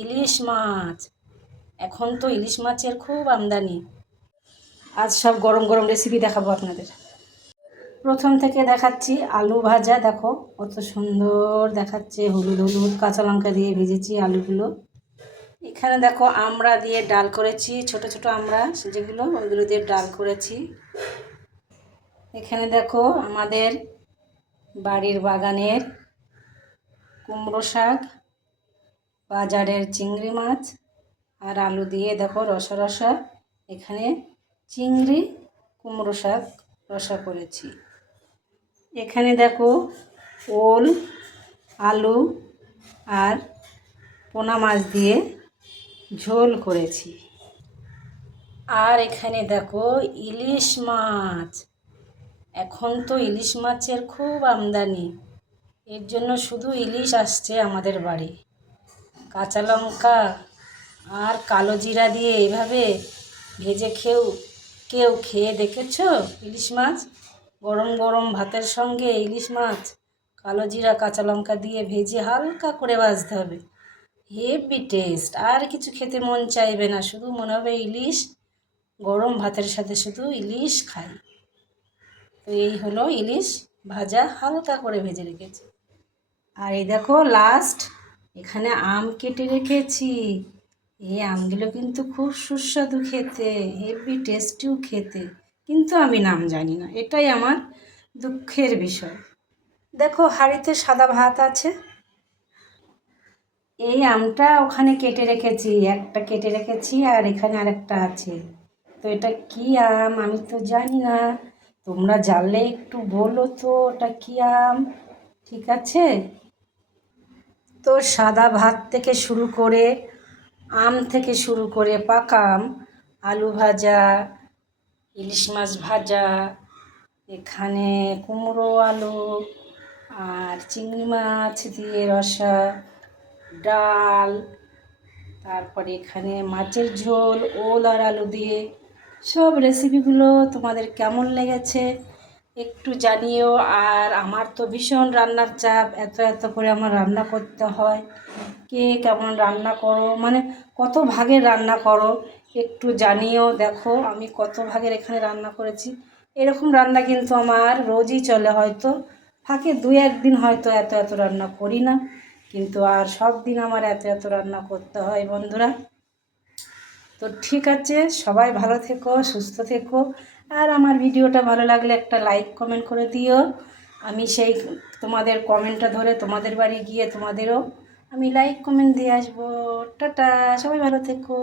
ইলিশ মাছ। এখন তো ইলিশ মাছের খুব আমদানি। আজ সব গরম গরম রেসিপি দেখাবো আপনাদের। প্রথম থেকে দেখাচ্ছি আলু ভাজা। দেখো কত সুন্দর দেখাচ্ছে, হলুদ হলুদ কাঁচা লঙ্কা দিয়ে ভেজেছি আলুগুলো। এখানে দেখো আমড়া দিয়ে ডাল করেছি, ছোট ছোট আমড়া যেগুলো, ওইগুলো দিয়ে ডাল করেছি। এখানে দেখো আমাদের বাড়ির বাগানের কুমড়ো শাক, বাজারের চিংড়ি মাছ আর আলু দিয়ে দেখো রসা রসা। এখানে চিংড়ি কুমড়ো শাক রসা করেছি। এখানে দেখো ওল, আলু আর পোনা মাছ দিয়ে ঝোল করেছি। আর এখানে দেখো ইলিশ মাছ। এখন তো ইলিশ মাছের খুব আমদানি, এর জন্য শুধু ইলিশ আসছে আমাদের বাড়ি। কাঁচা লঙ্কা আর কালো জিরা দিয়ে এইভাবে ভেজে কেউ খেয়ে দেখেছো ইলিশ মাছ? গরম গরম ভাতের সঙ্গে ইলিশ মাছ কালো জিরা কাঁচা লঙ্কা দিয়ে ভেজে হালকা করে ভাজতে হবে, হেভি টেস্ট। আর কিছু খেতে মন চাইবে না, শুধু মনে হবে ইলিশ, গরম ভাতের সাথে শুধু ইলিশ খাই। তো এই হলো ইলিশ ভাজা, হালকা করে ভেজে রেখেছি। আর এই দেখো লাস্ট এখানে আম কেটে রেখেছি। এই আমগুলো কিন্তু খুব সুস্বাদু খেতে, হেভি টেস্টিও খেতে, কিন্তু আমি নাম জানি না, এটাই আমার দুঃখের বিষয়। দেখো হাঁড়িতে সাদা ভাত আছে। এই আমটা ওখানে কেটে রেখেছি, একটা কেটে রেখেছি আর এখানে আরেকটা আছে। তো এটা কি আম আমি তো জানি না, তোমরা জানলে একটু বলো তো ওটা কি আম, ঠিক আছে? তো সাদা ভাত থেকে শুরু করে আম থেকে শুরু করে পাকা আম, আলু ভাজা, ইলিশ মাছ ভাজা, এখানে কুমড়ো আলু আর চিংড়ি মাছ দিয়ে রসা, ডাল, তারপরে এখানে মাছের ঝোল, ওল আর আলু দিয়ে। সব রেসিপিগুলো তোমাদের কেমন লেগেছে একটু জানিও। আর আমার তো ভীষণ রান্নার চাপ, এত এত করে আমার রান্না করতে হয়। কে কেমন রান্না করো, মানে কত ভাগের রান্না করো একটু জানিও। দেখো আমি কত ভাগের এখানে রান্না করেছি। এরকম রান্না কিন্তু আমার রোজই চলে, হয়তো ফাঁকে দু একদিন হয়তো এত এত রান্না করি না, কিন্তু আর সব দিন আমার এত এত রান্না করতে হয় বন্ধুরা। তো ঠিক আছে, সবাই ভালো থেকো, সুস্থ থেকো। আর আমার ভিডিওটা ভালো লাগলে একটা লাইক কমেন্ট করে দিও। আমি সেই তোমাদের কমেন্টটা ধরে তোমাদের বাড়ি গিয়ে তোমাদেরও আমি লাইক কমেন্ট দিয়ে আসবো। টাটা, সবাই ভালো থেকো।